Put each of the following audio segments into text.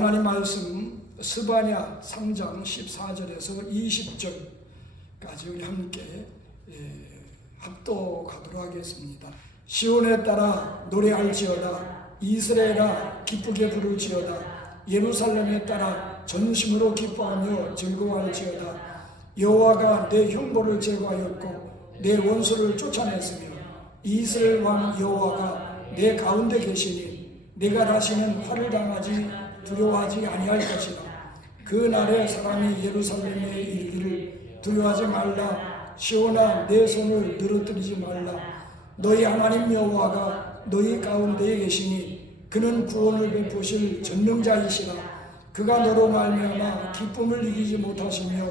하나님 말씀 스바냐 3장 14절에서 20절까지 우리 함께 합독하도록 하겠습니다. 시온에 따라 노래할지어다. 이스라엘아 기쁘게 부를지어다. 예루살렘에 따라 전심으로 기뻐하며 즐거워할지어다. 여호와가 내 흉보를 제거하였고 내 원수를 쫓아냈으며 이스라엘 왕 여호와가 내 가운데 계시니 내가 다시는 화를 당하지 두려워하지 아니할 것이다. 그 날에 사람이 예루살렘에 이르기를 두려워하지 말라. 시온아 내 손을 늘어뜨리지 말라. 너희 하나님 여호와가 너희 가운데에 계시니 그는 구원을 베푸실 전능자이시라. 그가 너로 말미암아 기쁨을 이기지 못하시며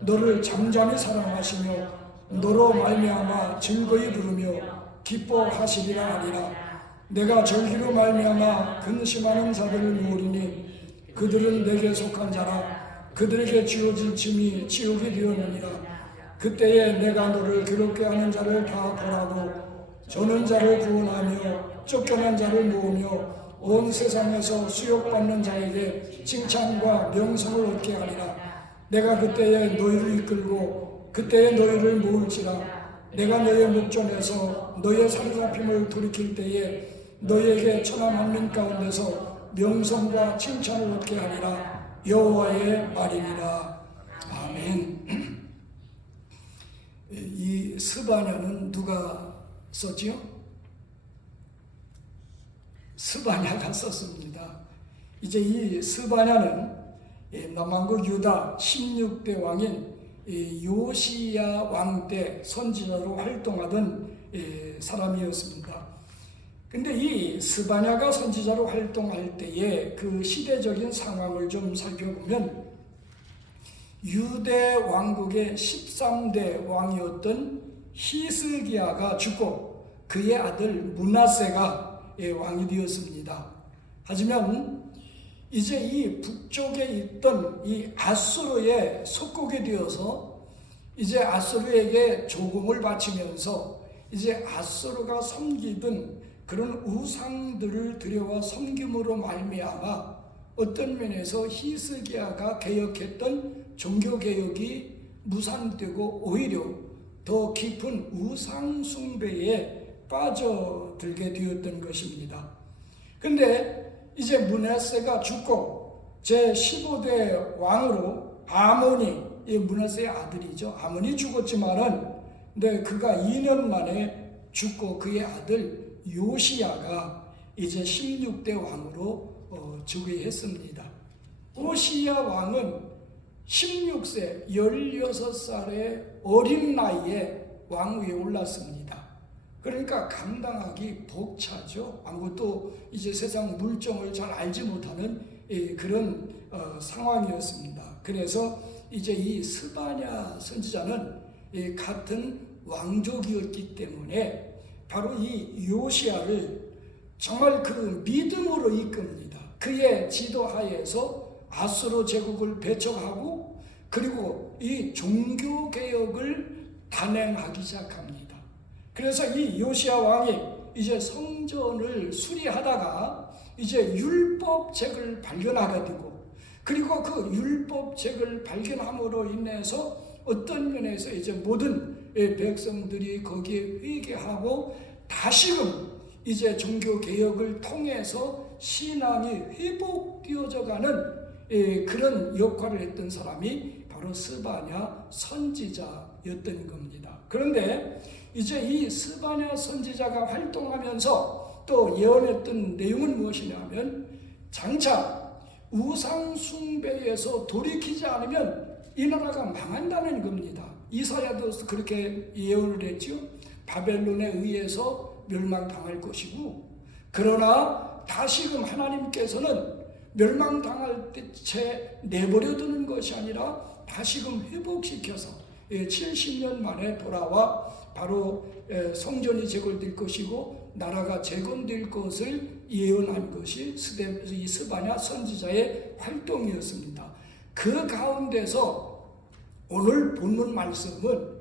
너를 잠잠히 사랑하시며 너로 말미암아 즐거이 부르며 기뻐하시리라 하리라. 내가 절기로 말미암아 근심하는 자들을 모으리니 그들은 내게 속한 자라. 그들에게 주어진 짐이 지옥이 되었느니라. 그때에 내가 너를 괴롭게 하는 자를 다 벌하고 저는 자를 구원하며 쫓겨난 자를 모으며 온 세상에서 수욕받는 자에게 칭찬과 명성을 얻게 하리라. 내가 그때에 너희를 이끌고 그때에 너희를 모을지라. 내가 너희의 목전에서 너희의 사로잡힘을 돌이킬 때에 너희에게 천하 만민 가운데서 명성과 칭찬을 얻게 하리라. 여호와의 말이니라. 아멘. 이 스바냐는 누가 썼지요? 스바냐가 썼습니다. 이제 이 스바냐는 남왕국 유다 16대 왕인 요시야 왕 때 선지자로 활동하던 사람이었습니다. 근데 이 스바냐가 선지자로 활동할 때의 그 시대적인 상황을 좀 살펴보면 유대 왕국의 13대 왕이었던 히스기야가 죽고 그의 아들 므낫세가 왕이 되었습니다. 하지만 이제 이 북쪽에 있던 이 아수르에 속국이 되어서 이제 아수르에게 조공을 바치면서 이제 아수르가 섬기던 그런 우상들을 들여와 섬김으로 말미암아 어떤 면에서 히스기야가 개혁했던 종교개혁이 무산되고 오히려 더 깊은 우상 숭배에 빠져들게 되었던 것입니다. 근데 이제 므낫세가 죽고 제15대 왕으로 아몬이, 이 므낫세의 아들이죠. 아몬이 죽었지만은 근데 그가 2년 만에 죽고 그의 아들 요시야가 이제 16대 왕으로 즉위했습니다. 요시야 왕은 16세 16살의 어린 나이에 왕위에 올랐습니다. 그러니까 감당하기 벅차죠. 아무것도 이제 세상 물정을 잘 알지 못하는 그런 상황이었습니다. 그래서 이제 이 스바냐 선지자는 같은 왕족이었기 때문에 바로 이 요시야를 정말 그 믿음으로 이끕니다. 그의 지도하에서 아수르 제국을 배척하고 그리고 이 종교개혁을 단행하기 시작합니다. 그래서 이 요시야 왕이 이제 성전을 수리하다가 이제 율법책을 발견하게 되고 그리고 그 율법책을 발견함으로 인해서 어떤 면에서 이제 모든 백성들이 거기에 회개하고 다시금 이제 종교개혁을 통해서 신앙이 회복되어져 가는 그런 역할을 했던 사람이 바로 스바냐 선지자였던 겁니다. 그런데 이제 이 스바냐 선지자가 활동하면서 또 예언했던 내용은 무엇이냐면 장차 우상 숭배에서 돌이키지 않으면 이 나라가 망한다는 겁니다. 이사야도 그렇게 예언을 했죠. 바벨론에 의해서 멸망당할 것이고 그러나 다시금 하나님께서는 멸망당할 때채 내버려두는 것이 아니라 다시금 회복시켜서 70년 만에 돌아와 바로 성전이 재건될 것이고 나라가 재건될 것을 예언한 것이 이 스바냐 선지자의 활동이었습니다. 그 가운데서 오늘 본문 말씀은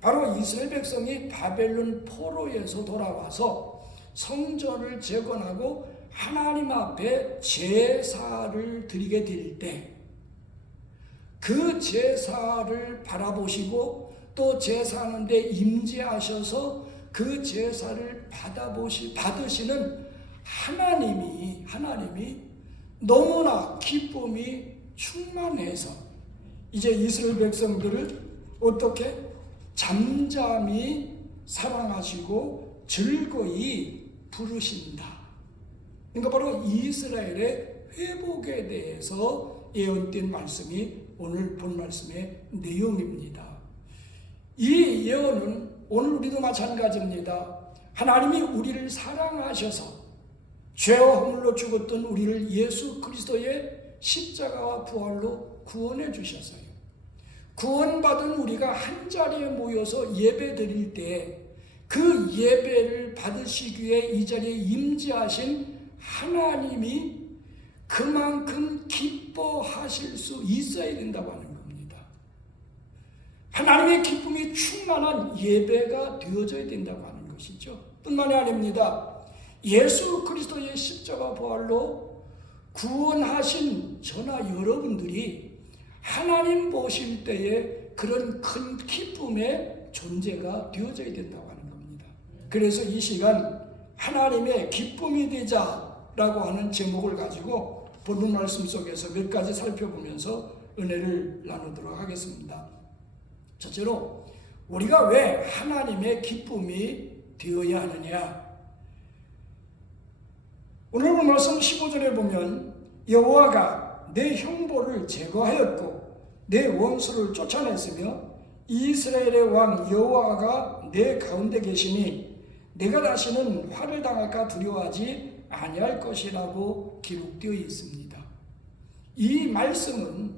바로 이스라엘 백성이 바벨론 포로에서 돌아와서 성전을 재건하고 하나님 앞에 제사를 드리게 될 때 그 제사를 바라보시고 또 제사하는데 임재하셔서 그 제사를 받으시는 하나님이 너무나 기쁨이 충만해서 이제 이스라엘 백성들을 어떻게 잠잠히 사랑하시고 즐거이 부르신다. 그러니까 바로 이스라엘의 회복에 대해서 예언된 말씀이 오늘 본 말씀의 내용입니다. 이 예언은 오늘 우리도 마찬가지입니다. 하나님이 우리를 사랑하셔서 죄와 허물로 죽었던 우리를 예수 그리스도의 십자가와 부활로 구원해 주셨어요. 구원받은 우리가 한자리에 모여서 예배 드릴 때 그 예배를 받으시기 위해 이 자리에 임재하신 하나님이 그만큼 기뻐하실 수 있어야 된다고 하는 겁니다. 하나님의 기쁨이 충만한 예배가 되어져야 된다고 하는 것이죠. 뿐만이 아닙니다. 예수 그리스도의 십자가 부활로 구원하신 저나 여러분들이 하나님 보실 때에 그런 큰 기쁨의 존재가 되어져야 된다고 하는 겁니다. 그래서 이 시간 하나님의 기쁨이 되자라고 하는 제목을 가지고 본문 말씀 속에서 몇 가지 살펴보면서 은혜를 나누도록 하겠습니다. 첫째로 우리가 왜 하나님의 기쁨이 되어야 하느냐? 오늘 본 말씀 15절에 보면 여호와가 내 형벌을 제거하였고 내 원수를 쫓아냈으며 이스라엘의 왕 여호와가 내 가운데 계시니 내가 다시는 화를 당할까 두려워하지 아니할 것이라고 기록되어 있습니다. 이 말씀은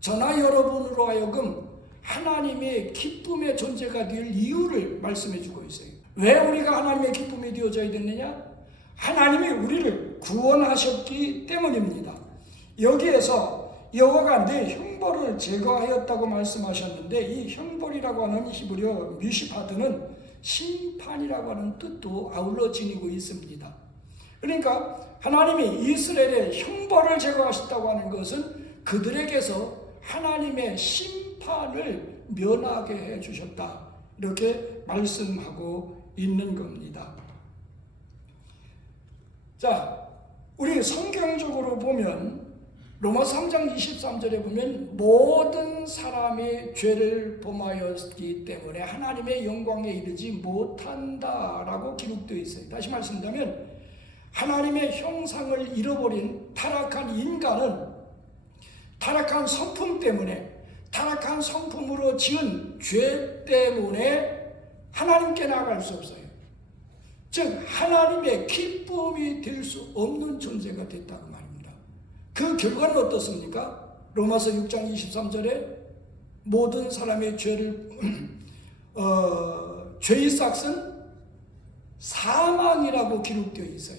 저나 여러분으로 하여금 하나님의 기쁨의 존재가 될 이유를 말씀해 주고 있어요. 왜 우리가 하나님의 기쁨이 되어져야 됐느냐? 하나님이 우리를 구원하셨기 때문입니다. 여기에서 여호와가 내 형벌을 제거하였다고 말씀하셨는데 이 형벌이라고 하는 히브리어 미시파드는 심판이라고 하는 뜻도 아울러 지니고 있습니다. 그러니까 하나님이 이스라엘의 형벌을 제거하셨다고 하는 것은 그들에게서 하나님의 심판을 면하게 해주셨다. 이렇게 말씀하고 있는 겁니다. 자, 우리 성경적으로 보면 로마서 3장 23절에 보면 모든 사람이 죄를 범하였기 때문에 하나님의 영광에 이르지 못한다라고 기록되어 있어요. 다시 말씀드리면 하나님의 형상을 잃어버린 타락한 인간은 타락한 성품 때문에 타락한 성품으로 지은 죄 때문에 하나님께 나아갈 수 없어요. 즉 하나님의 기쁨이 될 수 없는 존재가 됐다고 말입니다. 그 결과는 어떻습니까? 로마서 6장 23절에 모든 사람의 죄를 죄의 삭은 사망이라고 기록되어 있어요.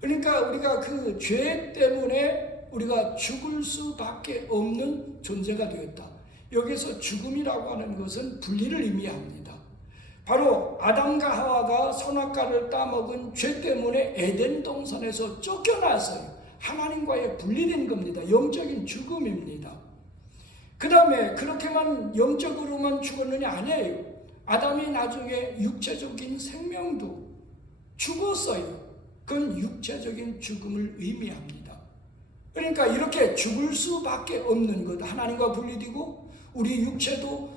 그러니까 우리가 그 죄 때문에 우리가 죽을 수밖에 없는 존재가 되었다. 여기서 죽음이라고 하는 것은 분리를 의미합니다. 바로 아담과 하와가 선악과를 따먹은 죄 때문에 에덴 동산에서 쫓겨났어요. 하나님과의 분리된 겁니다. 영적인 죽음입니다. 그 다음에 그렇게만 영적으로만 죽었느냐? 아니에요. 아담이 나중에 육체적인 생명도 죽었어요. 그건 육체적인 죽음을 의미합니다. 그러니까 이렇게 죽을 수밖에 없는 것, 하나님과 분리되고 우리 육체도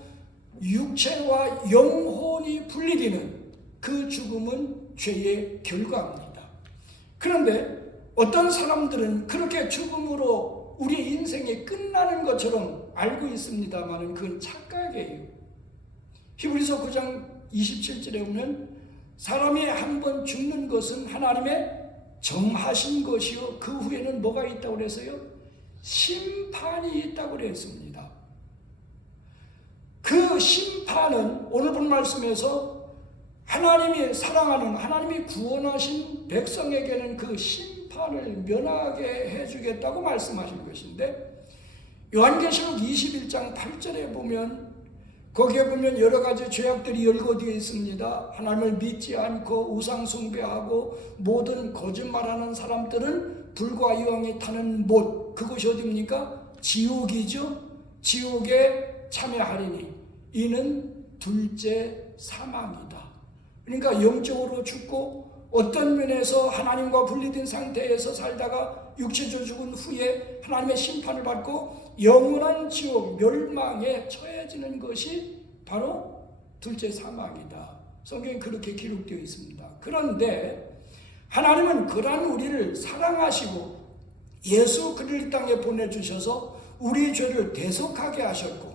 육체와 영혼이 분리되는 그 죽음은 죄의 결과입니다. 그런데 어떤 사람들은 그렇게 죽음으로 우리 인생이 끝나는 것처럼 알고 있습니다만 그건 착각이에요. 히브리서 9장 27절에 보면 사람이 한 번 죽는 것은 하나님의 정하신 것이요 그 후에는 뭐가 있다고 그랬어요? 심판이 있다고 그랬습니다. 그 심판은 오늘 본 말씀에서 하나님이 사랑하는 하나님이 구원하신 백성에게는 그 심판을 면하게 해주겠다고 말씀하신 것인데 요한계시록 21장 8절에 보면 거기에 보면 여러 가지 죄악들이 열거되어 있습니다. 하나님을 믿지 않고 우상 숭배하고 모든 거짓말하는 사람들은 불과 이왕에 타는 못, 그것이 어디입니까? 지옥이죠. 지옥에 참여하리니 이는 둘째 사망이다. 그러니까 영적으로 죽고 어떤 면에서 하나님과 분리된 상태에서 살다가 육체적으로 죽은 후에 하나님의 심판을 받고 영원한 지옥 멸망에 처해지는 것이 바로 둘째 사망이다. 성경에 그렇게 기록되어 있습니다. 그런데 하나님은 그러한 우리를 사랑하시고 예수 그리스도 땅에 보내주셔서 우리 죄를 대속하게 하셨고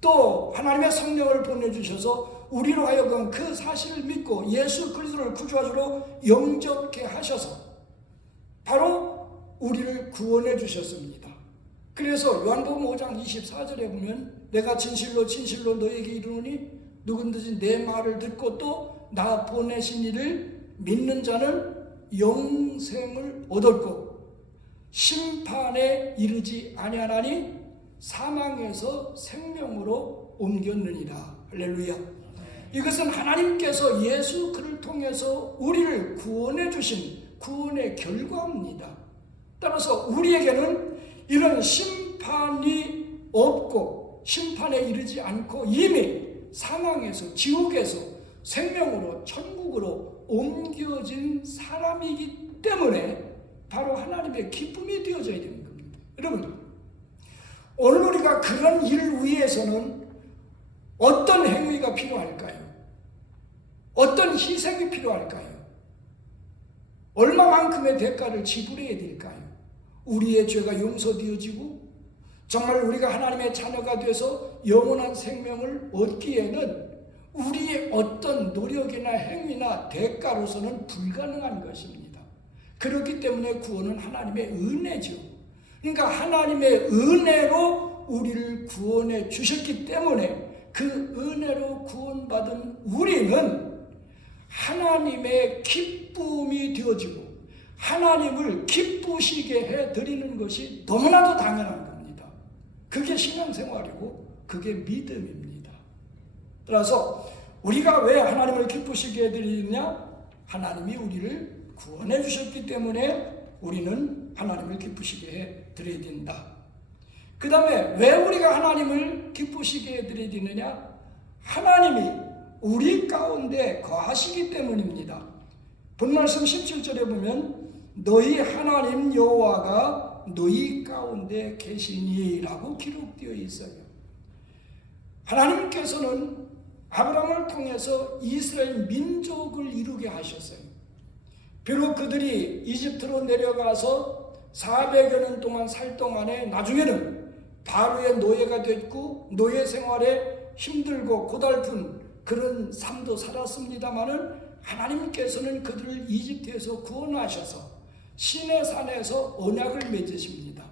또 하나님의 성령을 보내주셔서 우리로 하여금 그 사실을 믿고 예수 그리스도를 구주하시로 영접케 하셔서 바로 우리를 구원해 주셨습니다. 그래서 요한복음 5장 24절에 보면 내가 진실로 진실로 너에게 이르노니 누구든지 내 말을 듣고 또 나 보내신 이를 믿는 자는 영생을 얻었고 심판에 이르지 아니하나니 사망에서 생명으로 옮겼느니라. 할렐루야. 이것은 하나님께서 예수 그를 통해서 우리를 구원해 주신 구원의 결과입니다. 따라서 우리에게는 이런 심판이 없고 심판에 이르지 않고 이미 사망에서 지옥에서 생명으로 천국으로 옮겨진 사람이기 때문에 바로 하나님의 기쁨이 되어져야 되는 겁니다. 여러분, 오늘 우리가 그런 일을 위해서는 어떤 행위가 필요할까요? 어떤 희생이 필요할까요? 얼마만큼의 대가를 지불해야 될까요? 우리의 죄가 용서되어지고 정말 우리가 하나님의 자녀가 돼서 영원한 생명을 얻기에는 우리의 어떤 노력이나 행위나 대가로서는 불가능한 것입니다. 그렇기 때문에 구원은 하나님의 은혜죠. 그러니까 하나님의 은혜로 우리를 구원해 주셨기 때문에 그 은혜로 구원받은 우리는 하나님의 기쁨이 되어지고 하나님을 기쁘시게 해드리는 것이 너무나도 당연한 겁니다. 그게 신앙생활이고 그게 믿음입니다. 따라서 우리가 왜 하나님을 기쁘시게 해드리느냐? 하나님이 우리를 구원해 주셨기 때문에 우리는 하나님을 기쁘시게 해드려야 된다. 그 다음에 왜 우리가 하나님을 기쁘시게 해드려야 되느냐? 하나님이 우리 가운데 거하시기 때문입니다. 본말씀 17절에 보면 너희 하나님 여호와가 너희 가운데 계시니 라고 기록되어 있어요. 하나님께서는 아브라함을 통해서 이스라엘 민족을 이루게 하셨어요. 비록 그들이 이집트로 내려가서 400여 년 동안 살 동안에 나중에는 바로의 노예가 됐고 노예 생활에 힘들고 고달픈 그런 삶도 살았습니다마는 하나님께서는 그들을 이집트에서 구원하셔서 시내산에서 언약을 맺으십니다.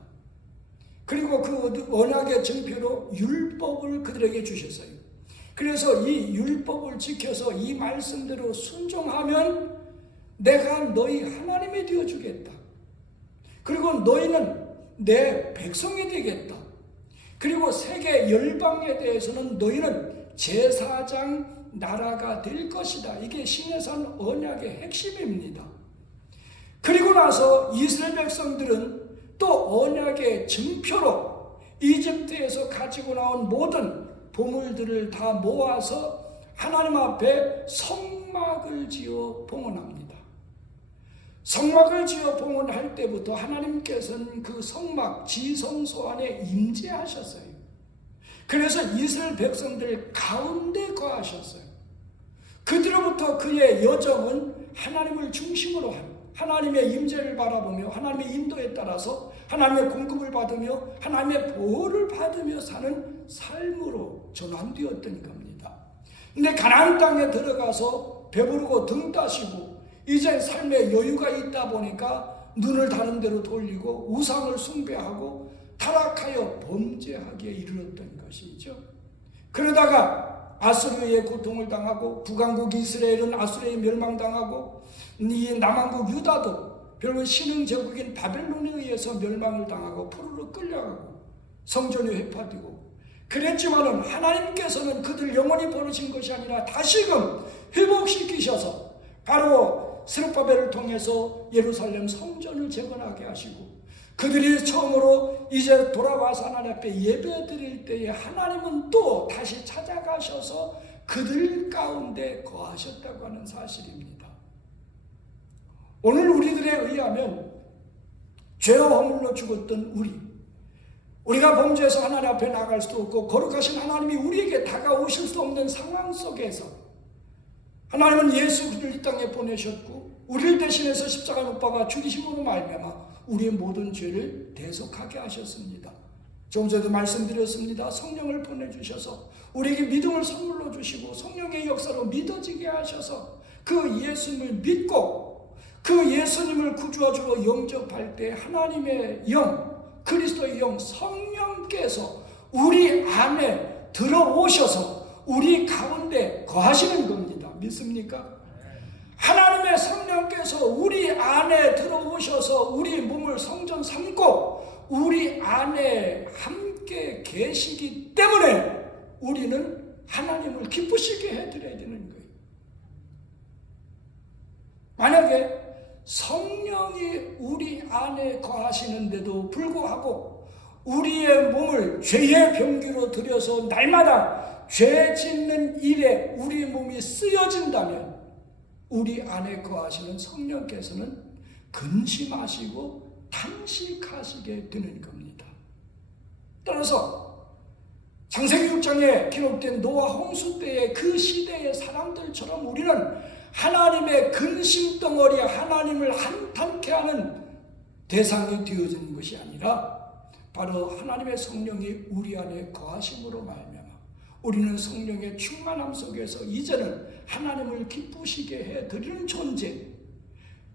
그리고 그 언약의 증표로 율법을 그들에게 주셨어요. 그래서 이 율법을 지켜서 이 말씀대로 순종하면 내가 너희 하나님이 되어주겠다. 그리고 너희는 내 백성이 되겠다. 그리고 세계 열방에 대해서는 너희는 제사장 나라가 될 것이다. 이게 시내산 언약의 핵심입니다. 그리고 나서 이스라엘 백성들은 또 언약의 증표로 이집트에서 가지고 나온 모든 보물들을 다 모아서 하나님 앞에 성막을 지어 봉헌합니다. 성막을 지어 봉헌할 때부터 하나님께서는 그 성막 지성소 안에 임재하셨어요. 그래서 이스라엘 백성들 가운데 거하셨어요. 그들로부터 그의 여정은 하나님을 중심으로 하는 하나님의 임재를 바라보며 하나님의 인도에 따라서 하나님의 공급을 받으며 하나님의 보호를 받으며 사는 삶으로 전환되었던 겁니다. 근데 가나안 땅에 들어가서 배부르고 등 따시고 이제 삶에 여유가 있다 보니까 눈을 다른 데로 돌리고 우상을 숭배하고 타락하여 범죄하기에 이르렀던 것이죠. 그러다가 아수르의 고통을 당하고 북왕국 이스라엘은 아수르에 멸망당하고 이 남왕국 유다도 결국 신흥 제국인 바벨론에 의해서 멸망을 당하고 포로로 끌려가고 성전이 회파되고 그랬지만은 하나님께서는 그들 영원히 버리신 것이 아니라 다시금 회복시키셔서 바로 스룹바벨을 통해서 예루살렘 성전을 재건하게 하시고, 그들이 처음으로 이제 돌아와서 하나님 앞에 예배 드릴 때에 하나님은 또 다시 찾아가셔서 그들 가운데 거하셨다고 하는 사실입니다. 오늘 우리들에 의하면 죄와 허물로 죽었던 우리가 범죄해서 하나님 앞에 나갈 수도 없고 거룩하신 하나님이 우리에게 다가오실 수 없는 상황 속에서 하나님은 예수 그리스도를 이 땅에 보내셨고 우리를 대신해서 십자가에 못 박아 죽이심으로 말미암아 우리의 모든 죄를 대속하게 하셨습니다. 조금 전에도 말씀드렸습니다. 성령을 보내주셔서 우리에게 믿음을 선물로 주시고 성령의 역사로 믿어지게 하셔서 그 예수님을 믿고 그 예수님을 구주와 주로 영접할 때 하나님의 영, 그리스도의 영, 성령께서 우리 안에 들어오셔서 우리 가운데 거하시는 겁니다. 믿습니까? 하나님의 성령께서 우리 안에 들어오셔서 우리 몸을 성전 삼고 우리 안에 함께 계시기 때문에 우리는 하나님을 기쁘시게 해드려야 되는 거예요. 만약에 성령이 우리 안에 거하시는데도 불구하고 우리의 몸을 죄의 병기로 들여서 날마다 죄 짓는 일에 우리 몸이 쓰여진다면 우리 안에 거하시는 성령께서는 근심하시고 탄식하시게 되는 겁니다. 따라서 창세기 6장에 기록된 노아 홍수 때의 그 시대의 사람들처럼 우리는 하나님의 근심덩어리에 하나님을 한탄케 하는 대상이 되어지는 것이 아니라 바로 하나님의 성령이 우리 안에 거하심으로 말미암아 우리는 성령의 충만함 속에서 이제는 하나님을 기쁘시게 해드리는 존재,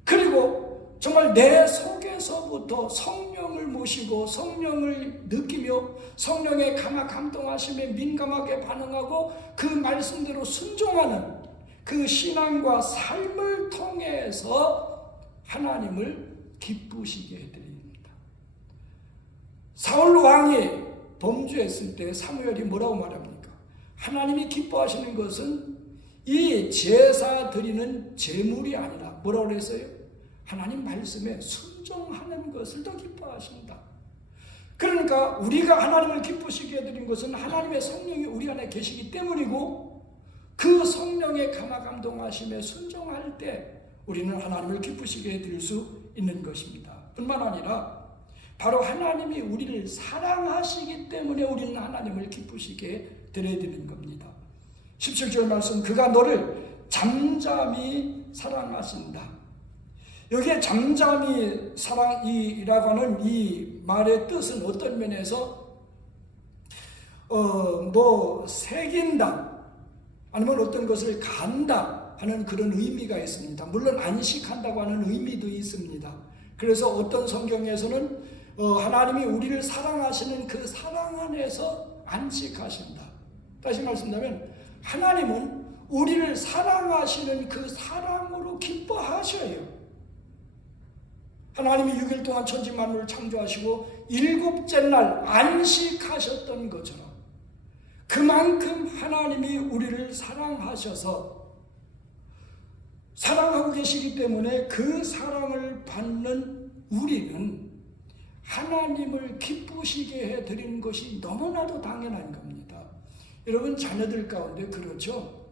그리고 정말 내 속에서부터 성령을 모시고 성령을 느끼며 성령의 감동하심에 민감하게 반응하고 그 말씀대로 순종하는 그 신앙과 삶을 통해서 하나님을 기쁘시게 해드립니다. 사울 왕이 범죄했을 때 사무엘이 뭐라고 말합니까? 하나님이 기뻐하시는 것은 이 제사 드리는 제물이 아니라 뭐라고 그랬어요? 하나님 말씀에 순종하는 것을 더 기뻐하신다. 그러니까 우리가 하나님을 기쁘시게 해드린 것은 하나님의 성령이 우리 안에 계시기 때문이고 그 성령의 감동하심에 순종할 때 우리는 하나님을 기쁘시게 해드릴 수 있는 것입니다. 뿐만 아니라 바로 하나님이 우리를 사랑하시기 때문에 우리는 하나님을 기쁘시게 드려야 되는 겁니다. 17절 말씀, 그가 너를 잠잠히 사랑하신다. 여기에 잠잠히 사랑이라고 하는 이 말의 뜻은 어떤 면에서 새긴다 아니면 어떤 것을 간다 하는 그런 의미가 있습니다. 물론 안식한다고 하는 의미도 있습니다. 그래서 어떤 성경에서는 하나님이 우리를 사랑하시는 그 사랑 안에서 안식하신다. 다시 말씀드리면 하나님은 우리를 사랑하시는 그 사랑으로 기뻐하셔요. 하나님이 6일 동안 천지 만물을 창조하시고 7째 날 안식하셨던 것처럼 그만큼 하나님이 우리를 사랑하셔서 사랑하고 계시기 때문에 그 사랑을 받는 우리는 하나님을 기쁘시게 해드리는 것이 너무나도 당연한 겁니다. 여러분 자녀들 가운데 그렇죠?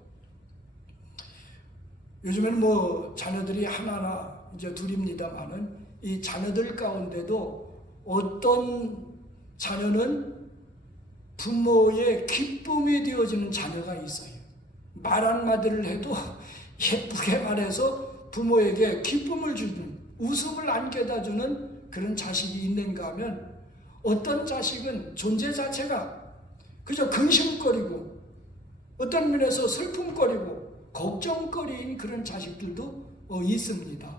요즘에는 자녀들이 하나나 이제 둘입니다만은 이 자녀들 가운데도 어떤 자녀는 부모의 기쁨이 되어지는 자녀가 있어요. 말 한마디를 해도 예쁘게 말해서 부모에게 기쁨을 주는, 웃음을 안겨다 주는 그런 자식이 있는가 하면 어떤 자식은 존재 자체가 그저 근심거리고 어떤 면에서 슬픔거리고 걱정거리인 그런 자식들도 있습니다.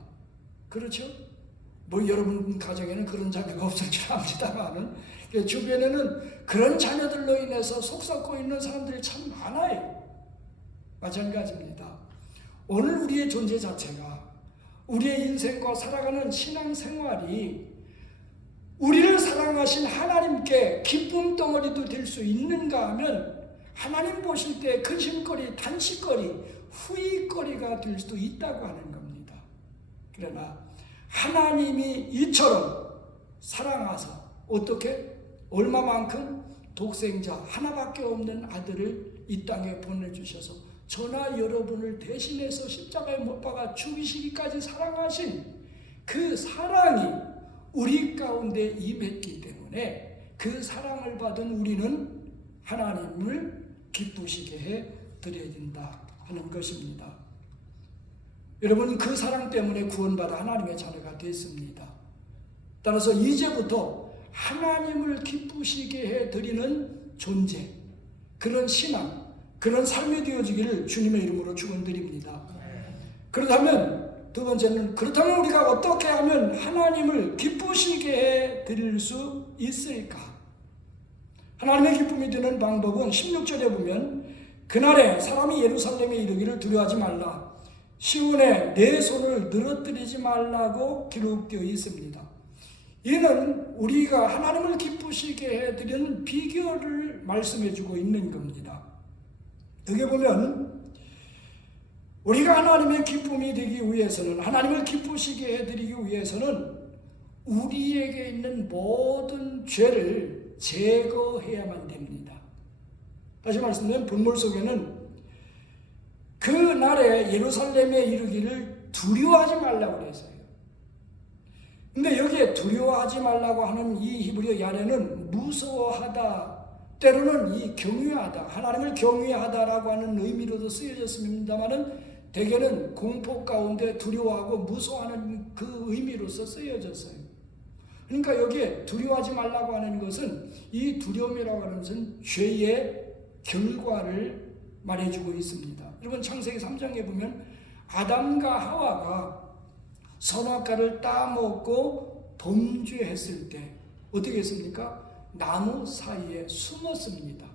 그렇죠? 여러분 가정에는 그런 자녀가 없을 줄 압니다만은 주변에는 그런 자녀들로 인해서 속썩고 있는 사람들이 참 많아요. 마찬가지입니다. 오늘 우리의 존재 자체가 우리의 인생과 살아가는 신앙생활이 우리를 사랑하신 하나님께 기쁨 덩어리도 될 수 있는가 하면 하나님 보실 때 근심거리, 단식거리, 후회거리가 될 수도 있다고 하는 겁니다. 그러나 하나님이 이처럼 사랑하사 어떻게? 얼마만큼? 독생자 하나밖에 없는 아들을 이 땅에 보내주셔서 저나 여러분을 대신해서 십자가에 못 박아 죽이시기까지 사랑하신 그 사랑이 우리 가운데 임했기 때문에 그 사랑을 받은 우리는 하나님을 기쁘시게 해 드려야 된다 하는 것입니다. 여러분, 그 사랑 때문에 구원받아 하나님의 자녀가 됐습니다. 따라서 이제부터 하나님을 기쁘시게 해 드리는 존재, 그런 신앙, 그런 삶이 되어지기를 주님의 이름으로 축원드립니다. 그렇다면 두 번째는, 그렇다면 우리가 어떻게 하면 하나님을 기쁘시게 해 드릴 수 있을까? 하나님의 기쁨이 되는 방법은 16절에 보면 그날에 사람이 예루살렘에 이르기를 두려워하지 말라, 시온에 내 손을 늘어뜨리지 말라고 기록되어 있습니다. 이는 우리가 하나님을 기쁘시게 해드리는 비결을 말씀해주고 있는 겁니다. 여기 보면 우리가 하나님의 기쁨이 되기 위해서는, 하나님을 기쁘시게 해드리기 위해서는 우리에게 있는 모든 죄를 제거해야만 됩니다. 다시 말씀드리면 본문 속에는 그 날에 예루살렘에 이르기를 두려워하지 말라고 그랬어요. 근데 여기에 두려워하지 말라고 하는 이 히브리어 야레는 무서워하다, 때로는 이 경외하다, 하나님을 경외하다라고 하는 의미로도 쓰여졌습니다만은 대개는 공포 가운데 두려워하고 무서워하는 그 의미로서 쓰여졌어요. 그러니까 여기에 두려워하지 말라고 하는 것은, 이 두려움이라고 하는 것은 죄의 결과를 말해주고 있습니다. 여러분, 창세기 3장에 보면 아담과 하와가 선악과를 따먹고 범죄했을 때 어떻게 했습니까? 나무 사이에 숨었습니다.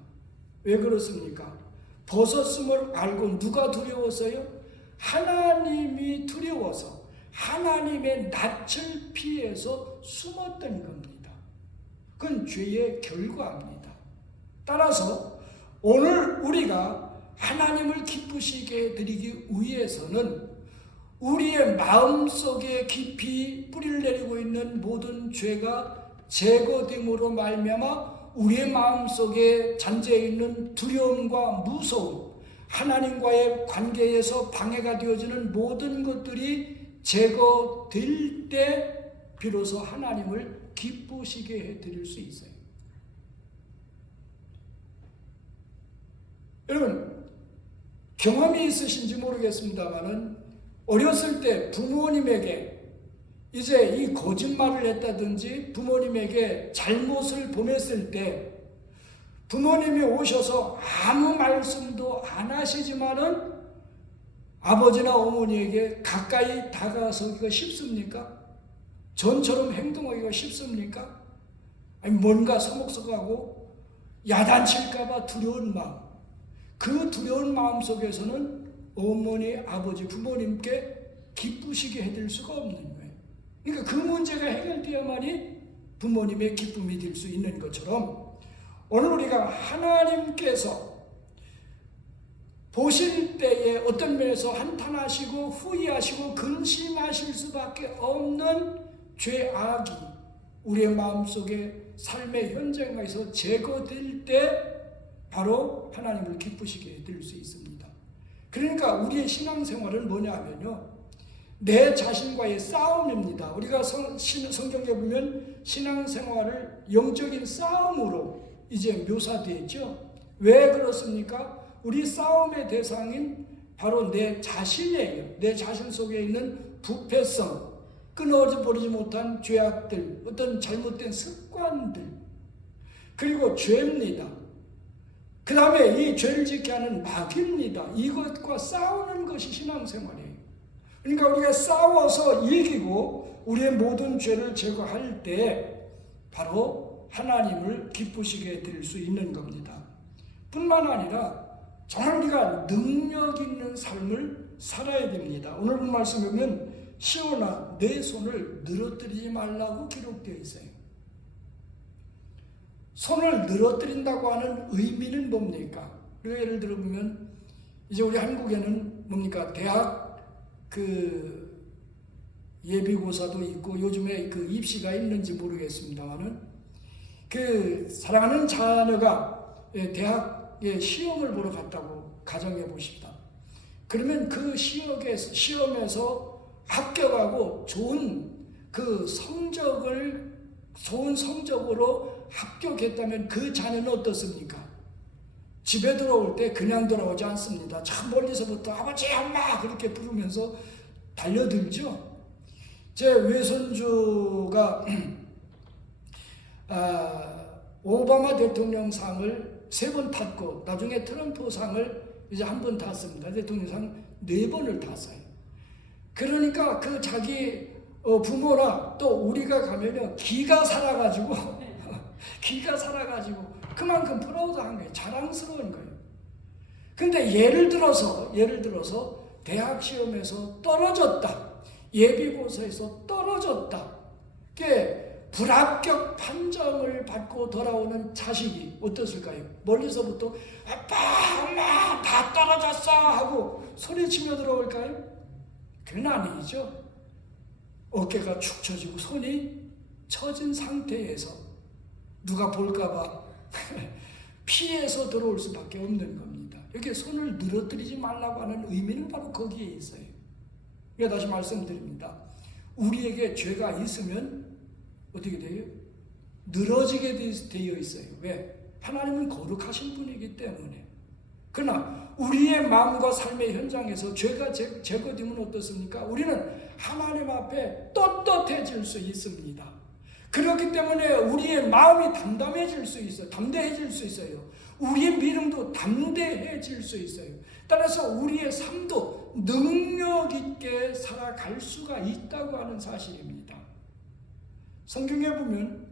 왜 그렇습니까? 벗었음을 알고 누가 두려웠어요? 하나님이 두려워서 하나님의 낯을 피해서 숨었던 겁니다. 그건 죄의 결과입니다. 따라서 오늘 우리가 하나님을 기쁘시게 드리기 위해서는 우리의 마음속에 깊이 뿌리를 내리고 있는 모든 죄가 제거됨으로 말미암아 우리의 마음속에 잔재해 있는 두려움과 무서움, 하나님과의 관계에서 방해가 되어지는 모든 것들이 제거될 때 비로소 하나님을 기쁘시게 해드릴 수 있어요. 여러분, 경험이 있으신지 모르겠습니다만은 어렸을 때 부모님에게 이제 이 거짓말을 했다든지 부모님에게 잘못을 범했을 때 부모님이 오셔서 아무 말씀도 안 하시지만은 아버지나 어머니에게 가까이 다가서기가 쉽습니까? 전처럼 행동하기가 쉽습니까? 아니, 뭔가 서먹서하고 야단칠까봐 두려운 마음, 그 두려운 마음 속에서는 어머니, 아버지, 부모님께 기쁘시게 해드릴 수가 없는 거예요. 그러니까 그 문제가 해결되어야만이 부모님의 기쁨이 될 수 있는 것처럼, 오늘 우리가 하나님께서 보실 때에 어떤 면에서 한탄하시고 후회하시고 근심하실 수밖에 없는 죄악이 우리의 마음속에 삶의 현장에서 제거될 때 바로 하나님을 기쁘시게 해드릴 수 있습니다. 그러니까 우리의 신앙생활은 뭐냐 하면요, 내 자신과의 싸움입니다. 우리가 성경에 보면 신앙생활을 영적인 싸움으로 이제 묘사되죠. 왜 그렇습니까? 우리 싸움의 대상인 바로 내 자신이에요. 내 자신 속에 있는 부패성, 끊어버리지 못한 죄악들, 어떤 잘못된 습관들, 그리고 죄입니다. 그 다음에 이 죄를 짓게 하는 마귀입니다. 이것과 싸우는 것이 신앙생활이에요. 그러니까 우리가 싸워서 이기고 우리의 모든 죄를 제거할 때 바로 하나님을 기쁘시게 될 수 있는 겁니다. 뿐만 아니라 정말 우리가 능력 있는 삶을 살아야 됩니다. 오늘 본 말씀 보면 시온아 내 손을 늘어뜨리지 말라고 기록되어 있어요. 손을 늘어뜨린다고 하는 의미는 뭡니까? 우리가 예를 들어보면 이제 우리 한국에는 뭡니까? 대학 그 예비고사도 있고 요즘에 그 입시가 있는지 모르겠습니다만은 그 사랑하는 자녀가 대학에 시험을 보러 갔다고 가정해 보십시다. 그러면 그 시험에서 합격하고 좋은 성적으로 합격했다면 그 자녀는 어떻습니까? 집에 들어올 때 그냥 돌아오지 않습니다. 참 멀리서부터 아버지, 엄마 그렇게 부르면서 달려들죠. 제 외손주가 오바마 대통령상을 3번 탔고 나중에 트럼프상을 이제 1번 탔습니다. 대통령상 4번을 탔어요. 그러니까 그 자기 부모나 또 우리가 가면요 기가 살아가지고 그만큼 프라우드한 거예요. 자랑스러운 거예요. 근데 예를 들어서 대학 시험에서 떨어졌다. 예비고사에서 떨어졌다. 불합격 판정을 받고 돌아오는 자식이 어떻을까요? 멀리서부터 아빠, 엄마 다 떨어졌어 하고 소리치며 들어올까요? 그건 아니죠. 어깨가 축 처지고 손이 처진 상태에서 누가 볼까봐 피해서 들어올 수밖에 없는 겁니다. 이렇게 손을 늘어뜨리지 말라고 하는 의미는 바로 거기에 있어요. 그래서 다시 말씀드립니다. 우리에게 죄가 있으면 어떻게 돼요? 늘어지게 되어 있어요. 왜? 하나님은 거룩하신 분이기 때문에. 그러나 우리의 마음과 삶의 현장에서 죄가 제거되면 어떻습니까? 우리는 하나님 앞에 떳떳해질 수 있습니다. 그렇기 때문에 우리의 마음이 담대해질 수 있어요. 우리의 믿음도 담대해질 수 있어요. 따라서 우리의 삶도 능력 있게 살아갈 수가 있다고 하는 사실입니다. 성경에 보면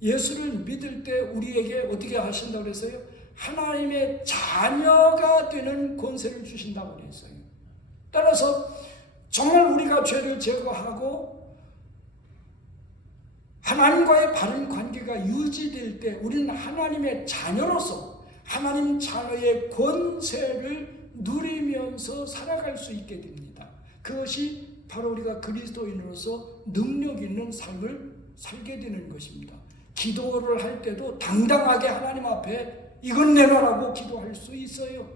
예수를 믿을 때 우리에게 어떻게 하신다고 그랬어요? 하나님의 자녀가 되는 권세를 주신다고 그랬어요. 따라서 정말 우리가 죄를 제거하고 하나님과의 바른 관계가 유지될 때 우리는 하나님의 자녀로서 하나님 자녀의 권세를 누리면서 살아갈 수 있게 됩니다. 그것이 바로 우리가 그리스도인으로서 능력 있는 삶을 살게 되는 것입니다. 기도를 할 때도 당당하게 하나님 앞에 이건 내놔라고 기도할 수 있어요.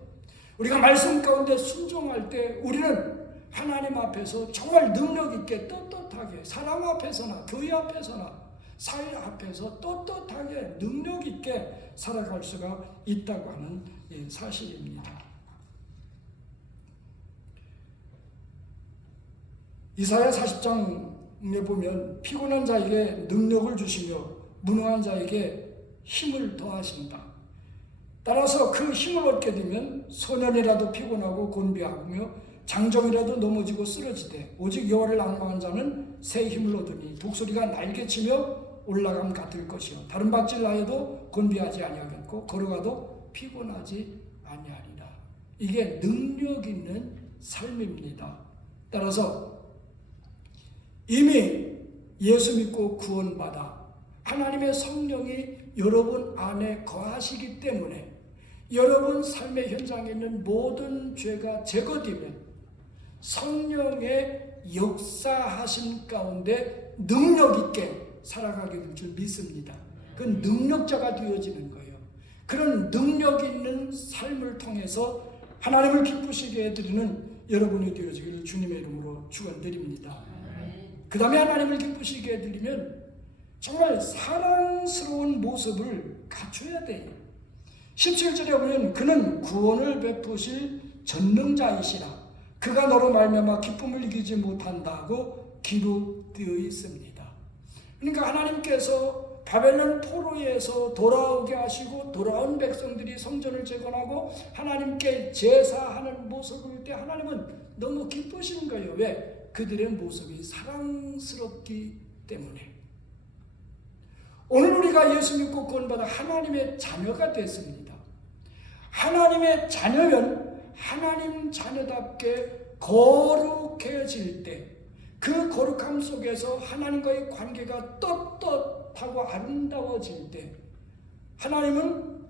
우리가 말씀 가운데 순종할 때 우리는 하나님 앞에서 정말 능력 있게 떳떳하게 사람 앞에서나 교회 앞에서나 사회 앞에서 떳떳하게 능력 있게 살아갈 수가 있다고 하는 사실입니다. 이사야 40장에 보면 피곤한 자에게 능력을 주시며 무능한 자에게 힘을 더하신다. 따라서 그 힘을 얻게 되면 소년이라도 피곤하고 곤비하며 장정이라도 넘어지고 쓰러지되 오직 여호와를 앙망한 자는 새 힘을 얻으니 독수리가 날개치며 올라감 같을 것이요 다른 밭질 나여도 곤비하지 아니하겠고 걸어가도 피곤하지 아니하리라. 이게 능력 있는 삶입니다. 따라서 이미 예수 믿고 구원받아 하나님의 성령이 여러분 안에 거하시기 때문에 여러분 삶의 현장에 있는 모든 죄가 제거되면 성령의 역사하심 가운데 능력 있게 살아가게 될 줄 믿습니다. 그건 능력자가 되어지는 거예요. 그런 능력 있는 삶을 통해서 하나님을 기쁘시게 해드리는 여러분이 되어지기를 주님의 이름으로 축원드립니다. 그 다음에 하나님을 기쁘시게 해드리면 정말 사랑스러운 모습을 갖춰야 돼요. 17절에 보면 그는 구원을 베푸실 전능자이시라 그가 너로 말미암아 기쁨을 이기지 못한다고 기록되어 있습니다. 그러니까 하나님께서 바벨론 포로에서 돌아오게 하시고 돌아온 백성들이 성전을 재건하고 하나님께 제사하는 모습을 볼 때 하나님은 너무 기쁘신 거예요. 왜? 그들의 모습이 사랑스럽기 때문에. 오늘 우리가 예수 믿고 구원받아 하나님의 자녀가 됐습니다. 하나님의 자녀면 하나님 자녀답게 거룩해질 때 그 거룩함 속에서 하나님과의 관계가 떳떳하고 아름다워질 때 하나님은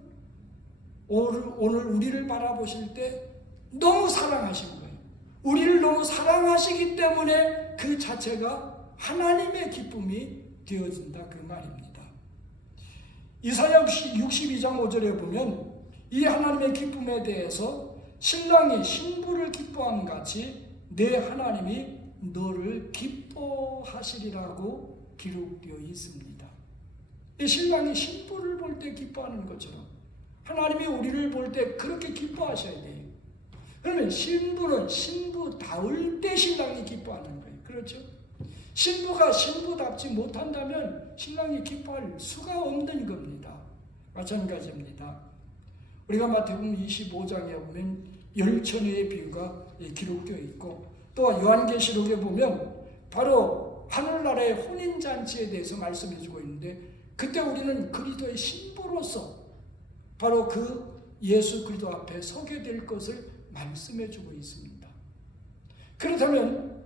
오늘 우리를 바라보실 때 너무 사랑하신 거예요. 우리를 너무 사랑하시기 때문에 그 자체가 하나님의 기쁨이 되어진다, 그 말입니다. 이사야 62장 5절에 보면 이 하나님의 기쁨에 대해서 신랑이 신부를 기뻐함 같이 내 하나님이 너를 기뻐하시리라고 기록되어 있습니다. 이 신랑이 신부를 볼 때 기뻐하는 것처럼 하나님이 우리를 볼 때 그렇게 기뻐하셔야 돼요. 그러면 신부는 신부다울 때 신랑이 기뻐하는 거예요. 그렇죠? 신부가 신부답지 못한다면 신랑이 기뻐할 수가 없는 겁니다. 마찬가지입니다. 우리가 마태복음 25장에 보면 열처녀의 비유가 기록되어 있고, 또 요한계시록에 보면 바로 하늘나라의 혼인잔치에 대해서 말씀해주고 있는데, 그때 우리는 그리스도의 신부로서 바로 그 예수 그리스도 앞에 서게 될 것을 말씀해주고 있습니다. 그렇다면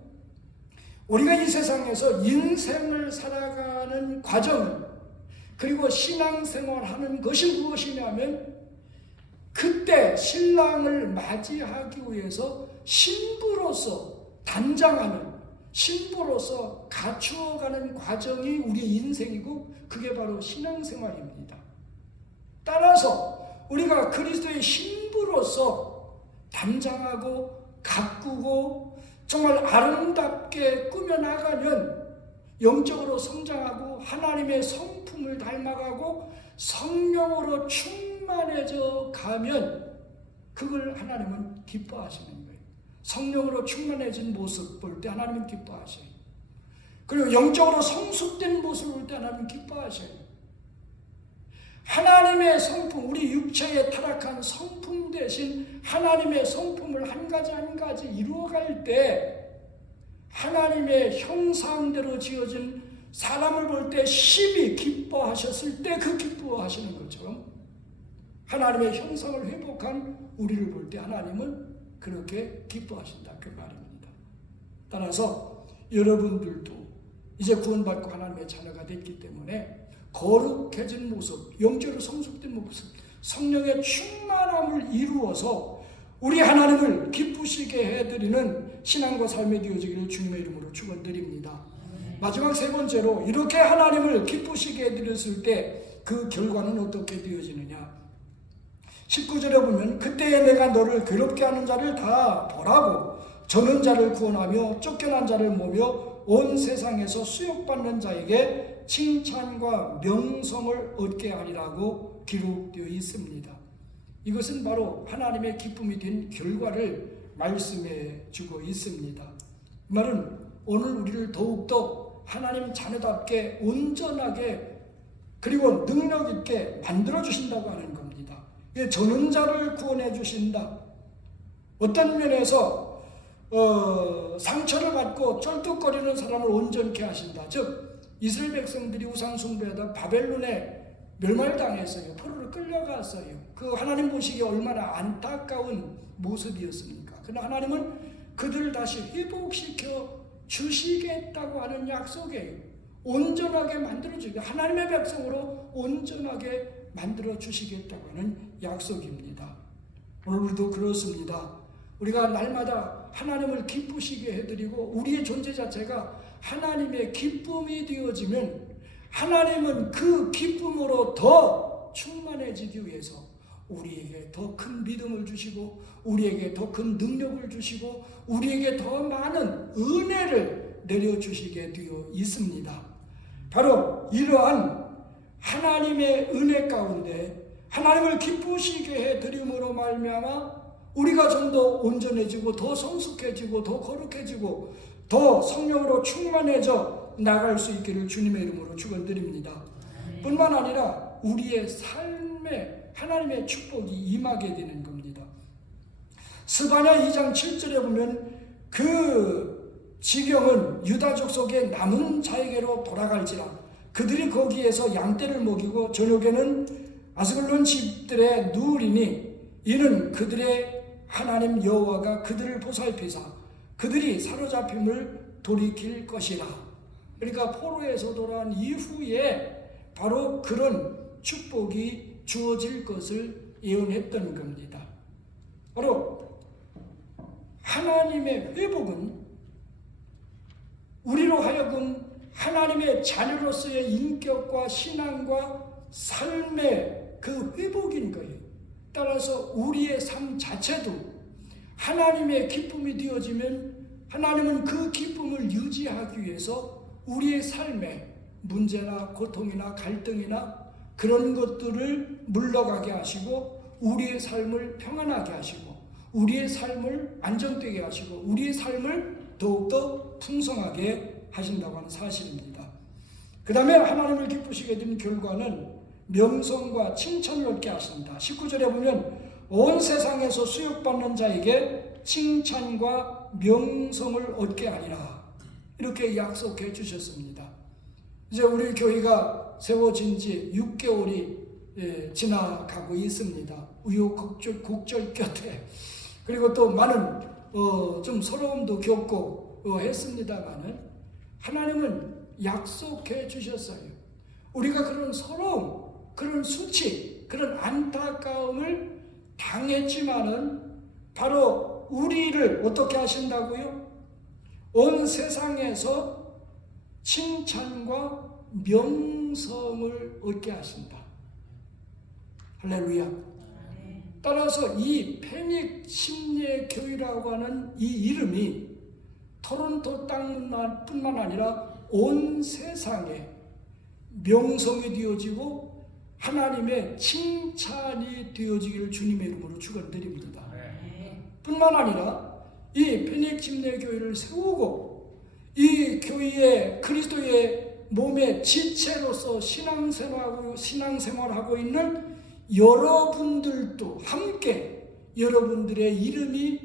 우리가 이 세상에서 인생을 살아가는 과정, 그리고 신앙생활하는 것이 무엇이냐면, 그때 신랑을 맞이하기 위해서 신부로서 단장하는, 신부로서 갖추어가는 과정이 우리 인생이고, 그게 바로 신앙생활입니다. 따라서 우리가 그리스도의 신부로서 단장하고 가꾸고 정말 아름답게 꾸며나가면 영적으로 성장하고 하나님의 성품을 닮아가고 성령으로 충만해져 가면 그걸 하나님은 기뻐하시는 거예요. 성령으로 충만해진 모습 볼 때 하나님은 기뻐하셔요. 그리고 영적으로 성숙된 모습을 볼 때 하나님은 기뻐하셔요. 하나님의 성품, 우리 육체의 타락한 성품 대신 하나님의 성품을 한 가지 한 가지 이루어갈 때 하나님의 형상대로 지어진 사람을 볼 때 심히 기뻐하셨을 때 그 기뻐하시는 것처럼 하나님의 형상을 회복한 우리를 볼 때 하나님은 그렇게 기뻐하신다, 그 말입니다. 따라서 여러분들도 이제 구원받고 하나님의 자녀가 됐기 때문에 거룩해진 모습, 영적으로 성숙된 모습, 성령의 충만함을 이루어서 우리 하나님을 기쁘시게 해드리는 신앙과 삶이 되어지기를 주님의 이름으로 축원드립니다. 마지막 세 번째로, 이렇게 하나님을 기쁘시게 해드렸을 때 그 결과는 어떻게 되어지느냐. 19절에 보면 그때에 내가 너를 괴롭게 하는 자를 다 벌하고 저는 자를 구원하며 쫓겨난 자를 모며 온 세상에서 수욕받는 자에게 칭찬과 명성을 얻게 하리라고 기록되어 있습니다. 이것은 바로 하나님의 기쁨이 된 결과를 말씀해 주고 있습니다. 이 말은 오늘 우리를 더욱더 하나님 자녀답게 온전하게 그리고 능력 있게 만들어 주신다고 하는 겁니다. 저는 자를 구원해 주신다. 어떤 면에서 상처를 받고 쩔뚝거리는 사람을 온전케 하신다. 즉 이스라엘 백성들이 우상 숭배하다 바벨론에 멸망당했어요. 포로로 끌려갔어요. 그 하나님 보시기에 얼마나 안타까운 모습이었습니까? 그러나 하나님은 그들을 다시 회복시켜 주시겠다고 하는 약속이에요. 온전하게 만들어주게, 하나님의 백성으로 온전하게 만들어 주시겠다고 하는 약속입니다. 오늘도 그렇습니다. 우리가 날마다 하나님을 기쁘시게 해드리고 우리의 존재 자체가 하나님의 기쁨이 되어지면 하나님은 그 기쁨으로 더 충만해지기 위해서 우리에게 더 큰 믿음을 주시고 우리에게 더 큰 능력을 주시고 우리에게 더 많은 은혜를 내려주시게 되어 있습니다. 바로 이러한 하나님의 은혜 가운데 하나님을 기쁘시게 해드림으로 말미암아 우리가 좀 더 온전해지고 더 성숙해지고 더 거룩해지고 더 성령으로 충만해져 나갈 수 있기를 주님의 이름으로 축원드립니다. 뿐만 아니라 우리의 삶에 하나님의 축복이 임하게 되는 겁니다. 스바냐 2장 7절에 보면 그 지경은 유다족 속의 남은 자에게로 돌아갈지라 그들이 거기에서 양떼를 먹이고 저녁에는 아스글론 집들의 누우리니 이는 그들의 하나님 여호와가 그들을 보살피사 그들이 사로잡힘을 돌이킬 것이라. 그러니까 포로에서 돌아온 이후에 바로 그런 축복이 주어질 것을 예언했던 겁니다. 바로 하나님의 회복은 우리로 하여금 하나님의 자녀로서의 인격과 신앙과 삶의 그 회복인 거예요. 따라서 우리의 삶 자체도 하나님의 기쁨이 되어지면 하나님은 그 기쁨을 유지하기 위해서 우리의 삶에 문제나 고통이나 갈등이나 그런 것들을 물러가게 하시고 우리의 삶을 평안하게 하시고 우리의 삶을 안정되게 하시고 우리의 삶을 더욱더 풍성하게 하신다고 하는 사실입니다. 그 다음에 하나님을 기쁘시게 된 결과는 명성과 칭찬을 얻게 하신다. 19절에 보면 온 세상에서 수욕받는 자에게 칭찬과 명성을 얻게 하리라. 이렇게 약속해 주셨습니다. 이제 우리 교회가 세워진 지 6개월이 지나가고 있습니다. 우여곡절 곁에. 그리고 또 많은 좀 서러움도 겪고 했습니다만은 하나님은 약속해 주셨어요. 우리가 그런 서러움, 그런 수치, 그런 안타까움을 당했지만은 바로 우리를 어떻게 하신다고요? 온 세상에서 칭찬과 명성을 얻게 하신다. 할렐루야. 따라서 이 페닉 심리교회라고 하는 이 이름이 토론토 땅뿐만 아니라 온 세상에 명성이 되어지고 하나님의 칭찬이 되어지기를 주님의 이름으로 축원드립니다. 뿐만 아니라 이 페닉 심리교회를 세우고 이 교회의 그리스도의 몸의 지체로서 신앙생활하고 있는 여러분들도 함께 여러분들의 이름이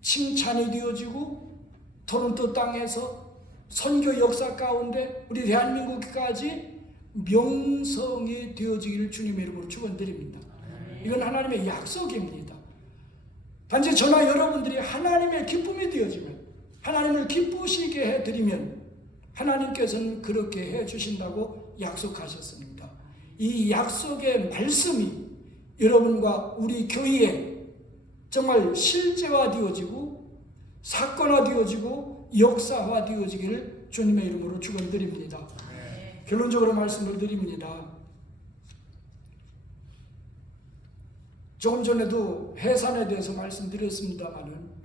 칭찬이 되어지고 토론토 땅에서 선교 역사 가운데 우리 대한민국까지 명성이 되어지기를 주님의 이름으로 축원드립니다. 이건 하나님의 약속입니다. 단지 저나 여러분들이 하나님의 기쁨이 되어지면 하나님을 기쁘시게 해드리면 하나님께서는 그렇게 해주신다고 약속하셨습니다. 이 약속의 말씀이 여러분과 우리 교회에 정말 실제화되어지고 사건화되어지고 역사화되어지기를 주님의 이름으로 축원드립니다. 결론적으로 말씀을 드립니다. 조금 전에도 해산에 대해서 말씀드렸습니다마는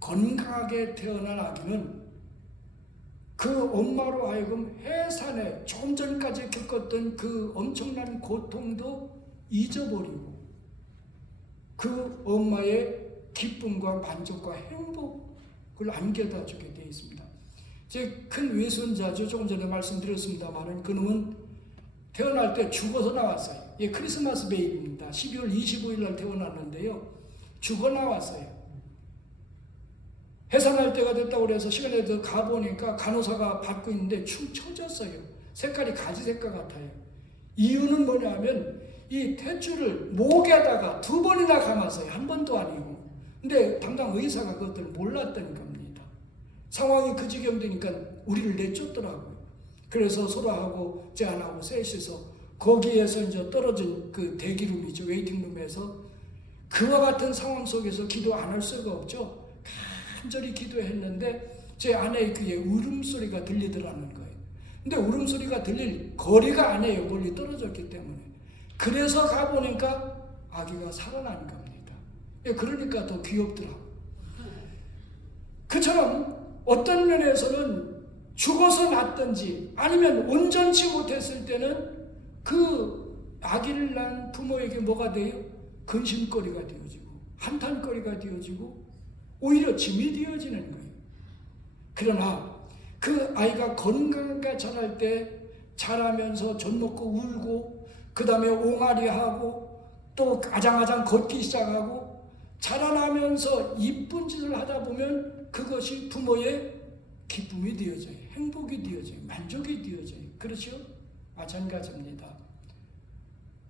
건강하게 태어난 아기는 그 엄마로 하여금 해산에 조금 전까지 겪었던 그 엄청난 고통도 잊어버리고 그 엄마의 기쁨과 만족과 행복을 안겨다 주게 되어 있습니다. 제 큰 외손자죠. 조금 전에 말씀드렸습니다마는 그놈은 태어날 때 죽어서 나왔어요. 예, 크리스마스 베이비입니다. 12월 25일 날 태어났는데요. 죽어 나왔어요. 해산할 때가 됐다고 그래서 시간에 더 가보니까 간호사가 받고 있는데 축 처졌어요. 색깔이 가지 색깔 같아요. 이유는 뭐냐면 이 탯줄을 목에다가 2번이나 감았어요. 한 번도 아니고. 근데 담당 의사가 그것들 몰랐던 겁니다. 상황이 그 지경 되니까 우리를 내쫓더라고요. 그래서 소라하고 제안하고 셋이서 거기에서 이제 떨어진 그 대기룸이죠. 웨이팅룸에서 그와 같은 상황 속에서 기도 안 할 수가 없죠. 간절히 기도했는데 제 아내의 귀에 울음소리가 들리더라는 거예요. 근데 울음소리가 들릴 거리가 아니에요. 멀리 떨어졌기 때문에. 그래서 가보니까 아기가 살아난 겁니다. 그러니까 더 귀엽더라고요. 그처럼 어떤 면에서는 죽어서 났든지 아니면 온전치 못했을 때는 그 아기를 낳은 부모에게 뭐가 돼요? 근심거리가 되어지고 한탄거리가 되어지고 오히려 짐이 되어지는 거예요. 그러나 그 아이가 건강하게 자랄 때 자라면서 젖 먹고 울고 그 다음에 옹알이하고 또 아장아장 걷기 시작하고 자라나면서 이쁜 짓을 하다 보면 그것이 부모의 기쁨이 되어져요. 행복이 되어져요. 만족이 되어져요. 그렇죠? 마찬가지입니다.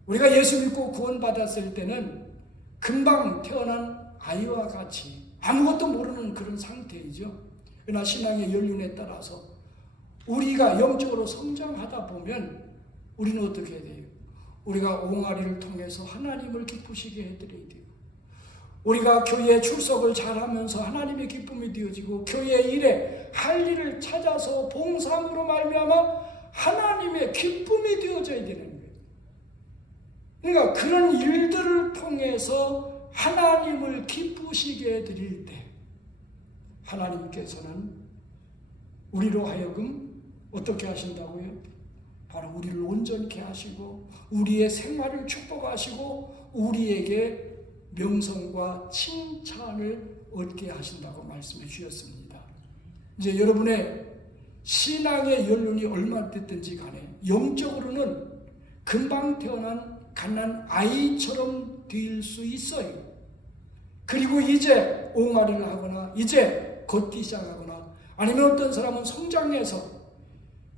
우리가 예수 믿고 구원받았을 때는 금방 태어난 아이와 같이 아무것도 모르는 그런 상태이죠. 그러나 신앙의 연륜에 따라서 우리가 영적으로 성장하다 보면 우리는 어떻게 돼요? 우리가 옹알이를 통해서 하나님을 기쁘시게 해드려야 돼요. 우리가 교회 출석을 잘하면서 하나님의 기쁨이 되어지고 교회 일에 할 일을 찾아서 봉사함으로 말미암아 하나님의 기쁨이 되어져야 되는 거예요. 그러니까 그런 일들을 통해서 하나님을 기쁘시게 해드릴 때 하나님께서는 우리로 하여금 어떻게 하신다고요? 바로 우리를 온전케 하시고 우리의 생활을 축복하시고 우리에게 명성과 칭찬을 얻게 하신다고 말씀해 주셨습니다. 이제 여러분의 신앙의 연륜이 얼마 됐든지 간에 영적으로는 금방 태어난 갓난 아이처럼 될 수 있어요. 그리고 이제 옹알이를 하거나 이제 걷기 시작하거나 아니면 어떤 사람은 성장해서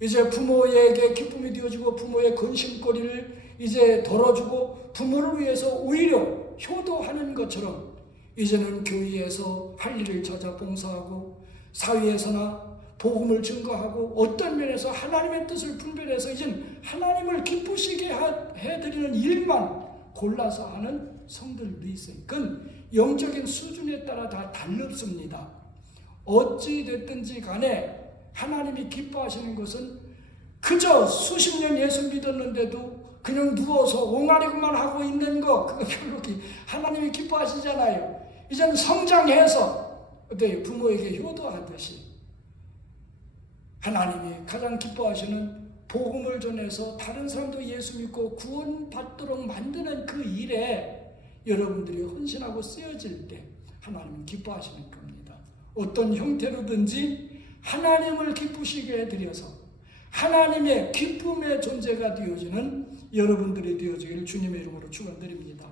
이제 부모에게 기쁨이 되어지고 부모의 근심거리를 이제 덜어주고 부모를 위해서 오히려 효도하는 것처럼 이제는 교회에서 할 일을 찾아 봉사하고 사회에서나 복음을 증거하고 어떤 면에서 하나님의 뜻을 분별해서 이제는 하나님을 기쁘시게 해드리는 일만 골라서 하는 성들도 있어요. 그건 영적인 수준에 따라 다 달릅습니다. 어찌 됐든지 간에 하나님이 기뻐하시는 것은 그저 수십 년 예수 믿었는데도 그냥 누워서 옹알이만 하고 있는 거 그거 별로 하나님이 기뻐하시잖아요. 이제는 성장해서 어때요? 부모에게 효도하듯이 하나님이 가장 기뻐하시는 복음을 전해서 다른 사람도 예수 믿고 구원받도록 만드는 그 일에 여러분들이 헌신하고 쓰여질 때 하나님은 기뻐하시는 겁니다. 어떤 형태로든지 하나님을 기쁘시게 해드려서 하나님의 기쁨의 존재가 되어지는 여러분들이 되어지기를 주님의 이름으로 축원드립니다.